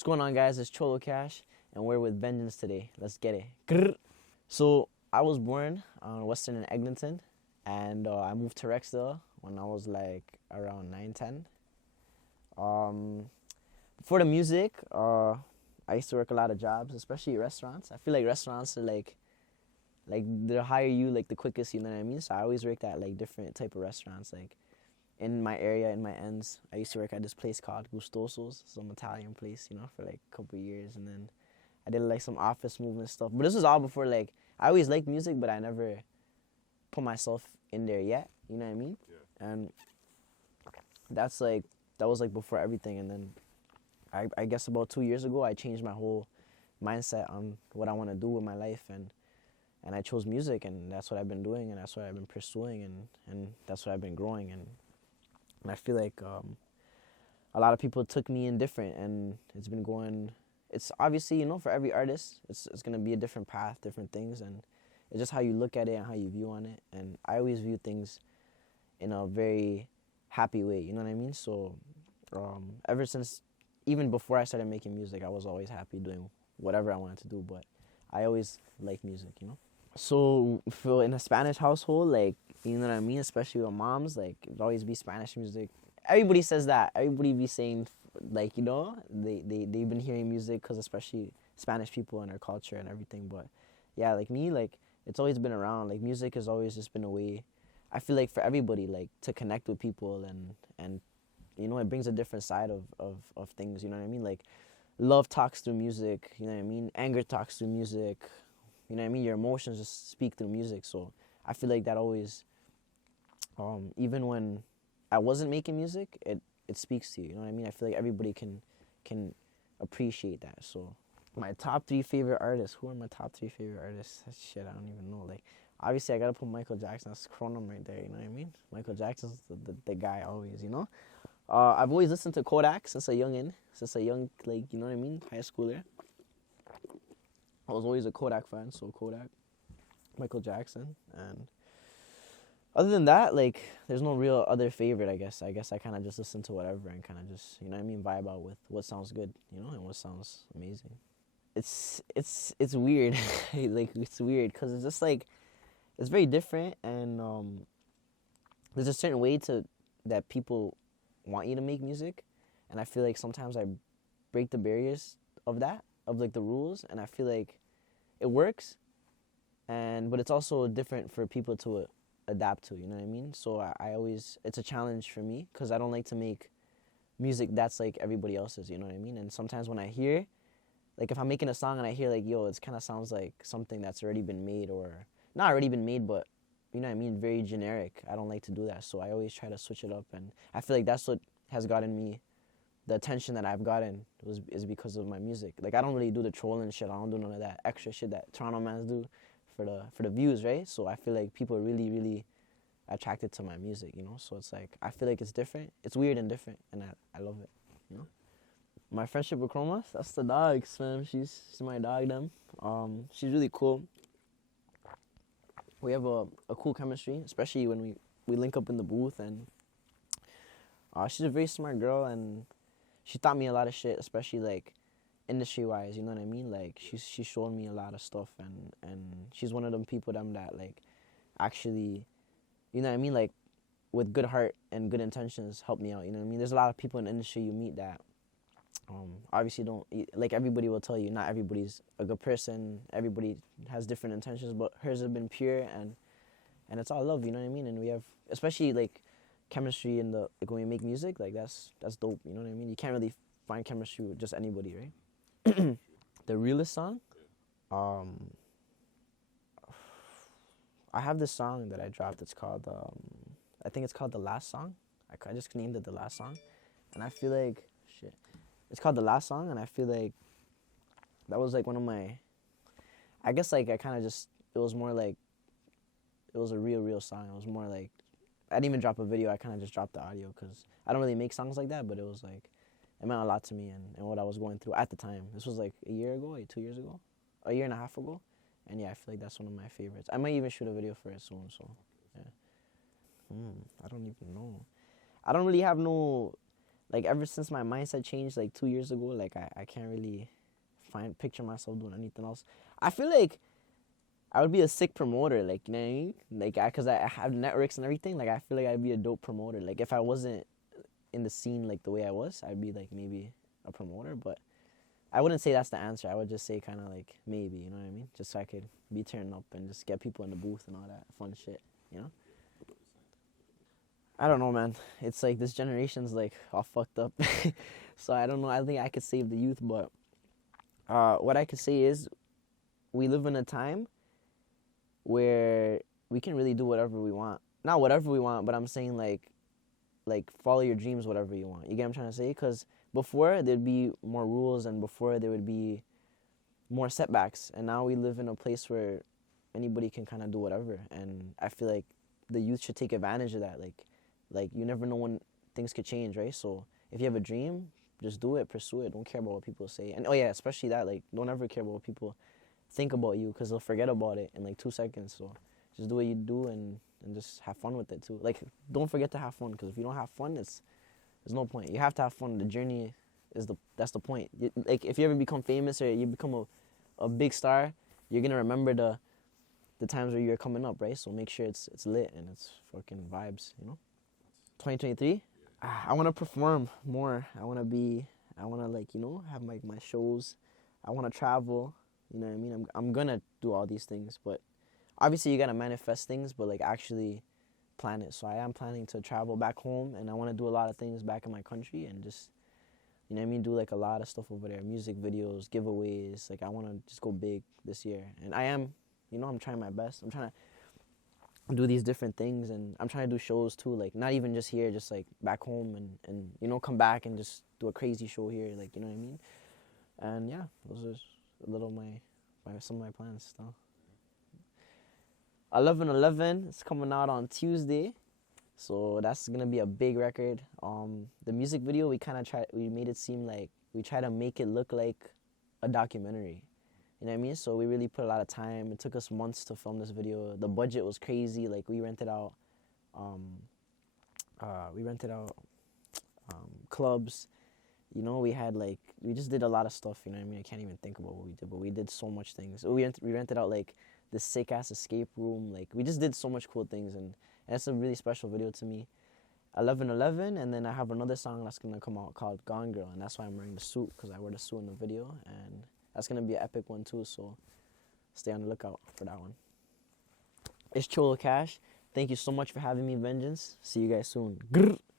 What's going on, guys? It's Cholocash, and we're with Vengeance today. Let's get it. Grr. So, I was born on Western in Eglinton, and I moved to Rexdale when I was like around 9, 10. For the music, I used to work a lot of jobs, especially restaurants. I feel like restaurants are like they'll hire you like the quickest, you know what I mean? So I always worked at like different type of restaurants, like in my area, in my ends. I used to work at this place called Gustoso's, some Italian place, you know, for like a couple of years. And then I did like some office movement stuff. But this was all before, like, I always liked music, but I never put myself in there yet, you know what I mean? Yeah. And that was like before everything. And then I guess about 2 years ago, I changed my whole mindset on what I want to do with my life. And I chose music, and that's what I've been doing, and that's what I've been pursuing, and that's what I've been growing. And I feel like a lot of people took me in different, and it's been going. It's obviously, you know, for every artist, it's gonna be a different path, different things, and it's just how you look at it and how you view on it. And I always view things in a very happy way, you know what I mean? So ever since, even before I started making music, I was always happy doing whatever I wanted to do. But I always liked music, you know. So for in a Spanish household, like, you know what I mean, especially with moms, like, it'd always be Spanish music. Everybody says that. Everybody be saying, like, you know, they've been hearing music because especially Spanish people and their culture and everything. But yeah, like me, like, it's always been around. Like, music has always just been a way, I feel like, for everybody, like, to connect with people, and you know, it brings a different side of things, you know what I mean? Like, love talks through music, you know what I mean? Anger talks through music. You know what I mean? Your emotions just speak through music. So I feel like that always, even when I wasn't making music, it speaks to you. You know what I mean? I feel like everybody can appreciate that. So my top 3 favorite artists. Who are my top 3 favorite artists? Shit, I don't even know. Like, obviously I gotta put Michael Jackson. That's Chronom right there. You know what I mean? Michael Jackson's the guy always. You know. I've always listened to Kodak since a youngin, like, you know what I mean, high schooler. I was always a Kodak fan, so Kodak, Michael Jackson, and other than that, like, there's no real other favorite, I guess. I kind of just listen to whatever and kind of just, you know what I mean, vibe out with what sounds good, you know, and what sounds amazing. It's weird, like, it's weird, because it's just, like, it's very different, and there's a certain way that people want you to make music, and I feel like sometimes I break the barriers of that, of like the rules, and I feel like it works, but it's also different for people to adapt to, you know what I mean? So I always, it's a challenge for me, because I don't like to make music that's like everybody else's, you know what I mean? And sometimes when I hear, like, if I'm making a song and I hear like, yo, it kind of sounds like something that's already been made, or not already been made, but you know what I mean, very generic. I don't like to do that, so I always try to switch it up, and I feel like that's what has gotten me the attention that I've gotten is because of my music. Like, I don't really do the trolling shit. I don't do none of that extra shit that Toronto mans do for the views, right? So I feel like people are really, really attracted to my music, you know? So it's like, I feel like it's different. It's weird and different, and I love it, you know? My friendship with Chromazz, that's the dogs, man. She's my dog, them. She's really cool. We have a cool chemistry, especially when we link up in the booth, and she's a very smart girl, and she taught me a lot of shit, especially like industry-wise, you know what I mean? Like, she showed me a lot of stuff, and she's one of them people that like actually, you know what I mean? Like, with good heart and good intentions, help me out, you know what I mean? There's a lot of people in the industry you meet that obviously don't, like, everybody will tell you not everybody's a good person, everybody has different intentions, but hers have been pure, and it's all love, you know what I mean? And we have, especially like chemistry in the, like, when we make music, like, that's dope, you know what I mean? You can't really find chemistry with just anybody, right? The realest song, I have this song that I dropped. It's called I think it's called The Last Song. I just named it The Last Song, and I feel like it's called The Last Song, and I feel like that was like one of my, I guess, like, I kind of just, it was more like, it was a real song. It was more like, I didn't even drop a video. I kind of just dropped the audio, because I don't really make songs like that, but it was like, it meant a lot to me, and what I was going through at the time. This was like a year ago, like 2 years ago, a year and a half ago, and yeah, I feel like that's one of my favorites. I might even shoot a video for it soon, so yeah. I don't even know. I don't really have no like ever since my mindset changed like 2 years ago, like I can't really picture myself doing anything else. I feel like I would be a sick promoter, like, you know what I mean? Like, cause I have networks and everything. Like, I feel like I'd be a dope promoter. Like, if I wasn't in the scene like the way I was, I'd be like maybe a promoter. But I wouldn't say that's the answer. I would just say kind of like maybe, you know what I mean? Just so I could be turning up and just get people in the booth and all that fun shit, you know? I don't know, man. It's like this generation's like all fucked up. So I don't know. I think I could save the youth, but what I could say is we live in a time where we can really do whatever we want. Not whatever we want, but I'm saying like follow your dreams, whatever you want. You get what I'm trying to say? Because before there'd be more rules and before there would be more setbacks, and now we live in a place where anybody can kind of do whatever. And I feel like the youth should take advantage of that. Like you never know when things could change, right? So if you have a dream, just do it, pursue it. Don't care about what people say. And oh yeah, especially that, like, don't ever care about what people think about you, because they'll forget about it in like 2 seconds. So just do what you do and just have fun with it too. Like, don't forget to have fun, because if you don't have fun, there's no point. You have to have fun. The journey that's the point. Like, if you ever become famous or you become a big star, you're gonna remember the times where you're coming up, right? So make sure it's lit and it's fucking vibes, you know? 2023? I want to perform more. I want to like, you know, have my shows. I want to travel, you know what I mean? I'm going to do all these things, but obviously you got to manifest things, but like actually plan it. So I am planning to travel back home, and I want to do a lot of things back in my country and just, you know what I mean, do like a lot of stuff over there, music videos, giveaways. Like, I want to just go big this year. And I am, you know, I'm trying my best. I'm trying to do these different things, and I'm trying to do shows too, like not even just here, just like back home, and you know, come back and just do a crazy show here, like, you know what I mean? And yeah, those are a little some of my plans still. 11/11 is coming out on Tuesday, so that's gonna be a big record. The music video, we made it seem like we try to make it look like a documentary. You know what I mean? So we really put a lot of time. It took us months to film this video. The budget was crazy. Like, we rented out clubs. You know, we just did a lot of stuff. You know what I mean? I can't even think about what we did, but we did so much things. We rented out like this sick ass escape room. Like, we just did so much cool things, and it's a really special video to me. 11/11, and then I have another song that's gonna come out called Gone Girl, and that's why I'm wearing the suit, because I wear the suit in the video, and that's going to be an epic one too, so stay on the lookout for that one. It's Cholocash. Thank you so much for having me, Vengeance. See you guys soon. Grr.